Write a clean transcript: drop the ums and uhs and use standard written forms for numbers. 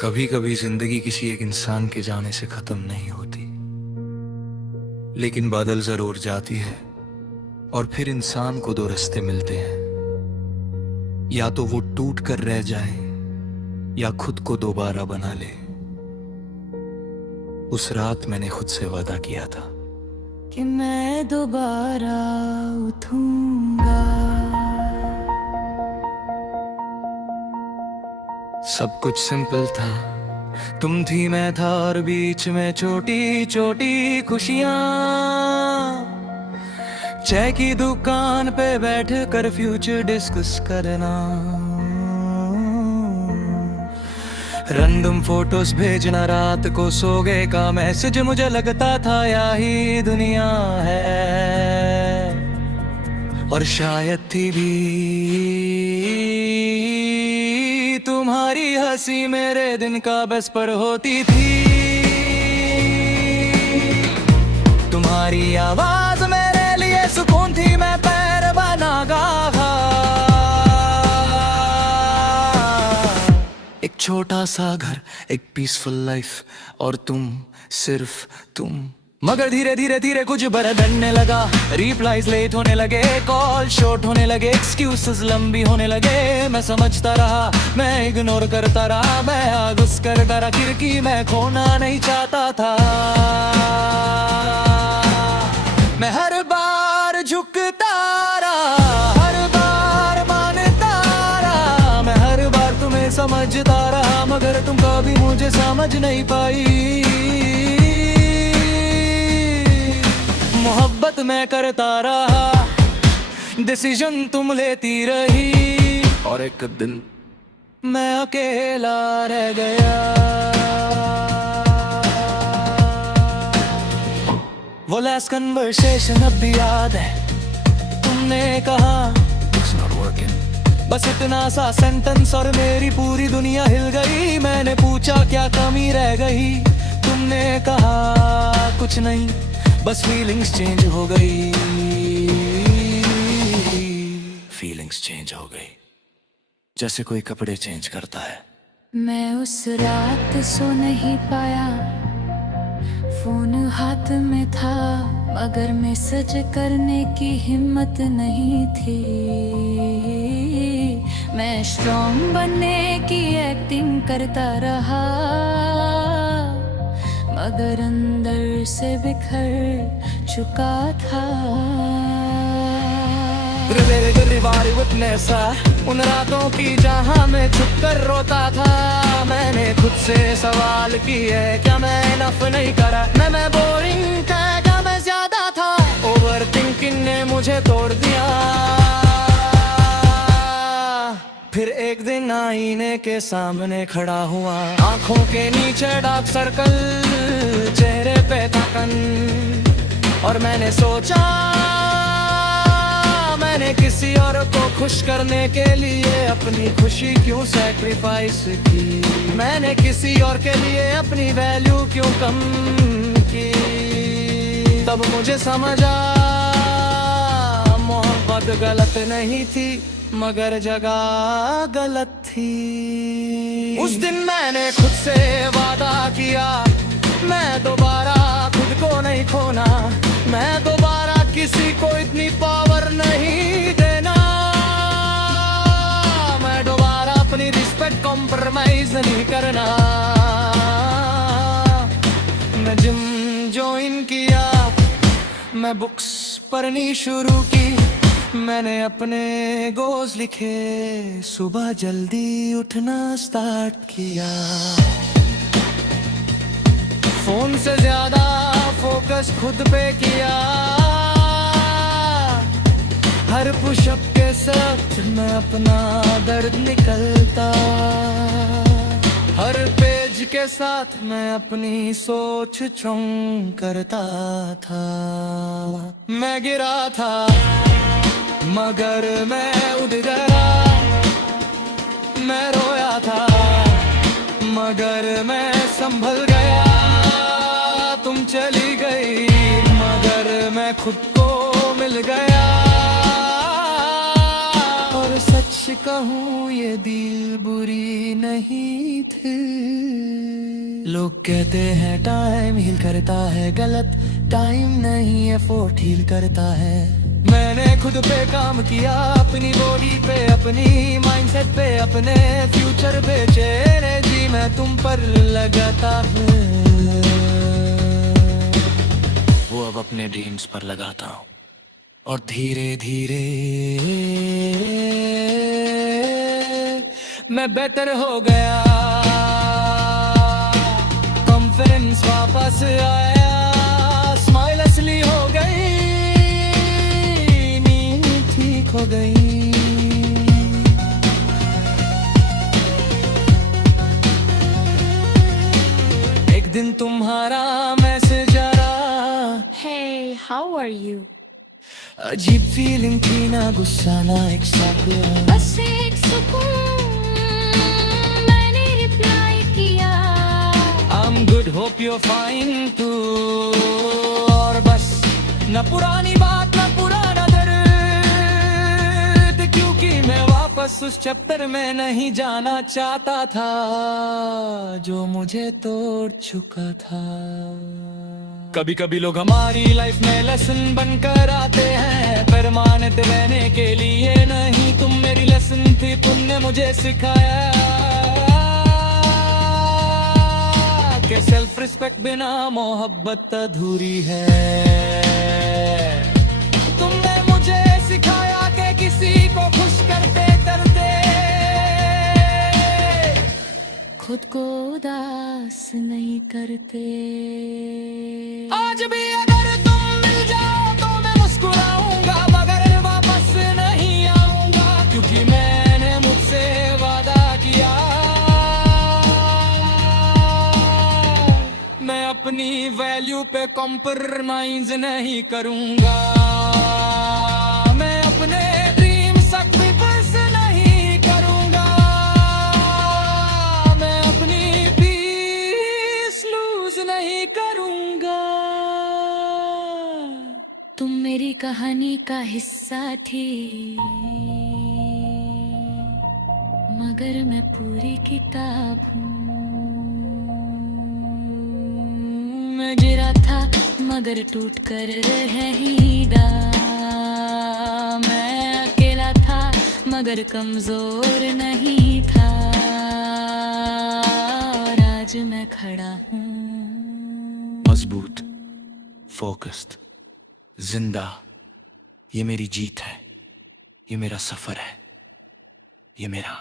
कभी कभी जिंदगी किसी एक इंसान के जाने से खत्म नहीं होती, लेकिन बादल जरूर जाती है और फिर इंसान को दो रास्ते मिलते हैं। या तो वो टूट कर रह जाए या खुद को दोबारा बना ले। उस रात मैंने खुद से वादा किया था कि मैं दोबारा उठूंगा। सब कुछ सिंपल था, तुम थी मैं था और बीच में छोटी छोटी खुशियां। चाय की दुकान पे बैठ कर फ्यूचर डिस्कस करना, रैंडम फोटोज भेजना, रात को सो गए का मैसेज। मुझे लगता था यही दुनिया है, और शायद थी भी। तुम्हारी हंसी मेरे दिन का बस पर होती थी, तुम्हारी आवाज मेरे लिए सुकून थी। मैं पैर बना गा, एक छोटा सा घर, एक पीसफुल लाइफ, और तुम, सिर्फ तुम। मगर धीरे धीरे धीरे कुछ बढ़ने लगा। रिप्लाईज लेट होने लगे, कॉल शॉर्ट होने लगे, एक्सक्यूजेस लंबी होने लगे। मैं समझता रहा, मैं इग्नोर करता रहा, मैं आगुस कर डरा खिड़की मैं खोना नहीं चाहता था। मैं हर बार झुकता रहा, हर बार मानता रहा, मैं हर बार तुम्हें समझता रहा, मगर तुम कभी मुझे समझ नहीं पाई। मोहब्बत मैं करता रहा, डिसीजन तुम लेती रही, और एक दिन मैं अकेला रह गया। वो लास्ट कन्वर्सेशन अब भी याद है। तुमने कहा It's not working, बस इतना सा सेंटेंस और मेरी पूरी दुनिया हिल गई। मैंने पूछा क्या कमी रह गई, तुमने कहा कुछ नहीं, बस फीलिंग्स चेंज हो गई। फीलिंग्स चेंज हो गई, जैसे कोई कपड़े चेंज करता है। मैं उस रात सो नहीं पाया, फोन हाथ में था, मगर मैसेज करने की हिम्मत नहीं थी। मैं स्ट्रॉन्ग बनने की एक्टिंग करता रहा, मगर अंदर से बिखर चुका था। उन रातों की जहां मैं छुप कर रोता था, मैंने खुद से सवाल किए, क्या मैं इनफ नहीं करा? मैं बोरिंग था, क्या मैं ज्यादा था? ओवर थिंकिंग ने मुझे तोड़ दिया। फिर एक दिन आईने के सामने खड़ा हुआ, आंखों के नीचे डार्क सर्कल, चेहरे पे थकन, और मैंने सोचा मैंने किसी और को खुश करने के लिए अपनी खुशी क्यों सैक्रिफाइस की? मैंने किसी और के लिए अपनी वैल्यू क्यों कम की? तब मुझे समझा मोहब्बत गलत नहीं थी, मगर जगह गलत थी। उस दिन मैंने खुद से वादा किया, मैं दोबारा खुद को नहीं खोना, मैं दोबारा किसी को इतनी पावर नहीं देना, मैं दोबारा अपनी रिस्पेक्ट कॉम्प्रोमाइज नहीं करना। मैं जिम ज्वाइन किया, मैं बुक्स पढ़नी शुरू की, मैंने अपने गोल्स लिखे, सुबह जल्दी उठना स्टार्ट किया। फोन से ज्यादा फोकस खुद पे किया, हर पुशअप के साथ मैं अपना दर्द निकलता, हर पेज के साथ मैं अपनी सोच स्ट्रॉन्ग करता था। मैं गिरा था मगर मैं उठ गया, मैं रोया था मगर मैं संभल गया। तुम चली गई मगर मैं खुद को मिल गया, और सच कहूँ ये दिल बुरी नहीं थी। लोग कहते हैं टाइम हील करता है, गलत। टाइम नहीं एफर्ट हील करता है। मैंने खुद पे काम किया, अपनी बॉडी पे, अपनी माइंडसेट पे, अपने फ्यूचर पे। एनर्जी मैं तुम पर लगाता हूँ, वो अब अपने ड्रीम्स पर लगाता हूँ। और धीरे धीरे मैं बेटर हो गया, कॉन्फिडेंस वापस आया, स्माइल असली हो गई, नींद ठीक हो गई। एक दिन तुम्हारा मैसेज आया, Hey, how are you? अजीब फीलिंग थी, ना गुस्सा ना एक्साइटमेंट, बस एक सुकून, मैंने रिप्लाई किया। I'm good, hope you're fine too। और बस न पुरानी बात न पुराना दर्द, क्योंकि मैं वापस उस चैप्टर में नहीं जाना चाहता था जो मुझे तोड़ चुका था। कभी कभी लोग हमारी लाइफ में लेसन बनकर आते हैं, परमानेंट रहने के लिए नहीं। तुम मेरी लेसन थी, तुमने मुझे सिखाया कि सेल्फ रिस्पेक्ट बिना मोहब्बत अधूरी है। तुमने मुझे सिखाया कि किसी को खुश करते करते खुद को उदास नहीं करते। आज भी अगर तुम मिल जाओ तो मैं मुस्कुराऊंगा, मगर वापस नहीं आऊंगा, क्योंकि मैंने मुझसे वादा किया मैं अपनी वैल्यू पे कॉम्प्रोमाइज नहीं करूंगा। मैं अपने ड्रीम सैक्रिफाइस नहीं करूंगा, मैं अपनी पीस लूज नहीं करूंगा। तुम मेरी कहानी का हिस्सा थी, मगर मैं पूरी किताब हूँ। मैं गिरा था मगर टूट कर रह ही मैं अकेला था मगर कमजोर नहीं था, और आज मैं खड़ा हूँ मजबूत, फोकस्ड, जिंदा। ये मेरी जीत है, ये मेरा सफर है, ये मेरा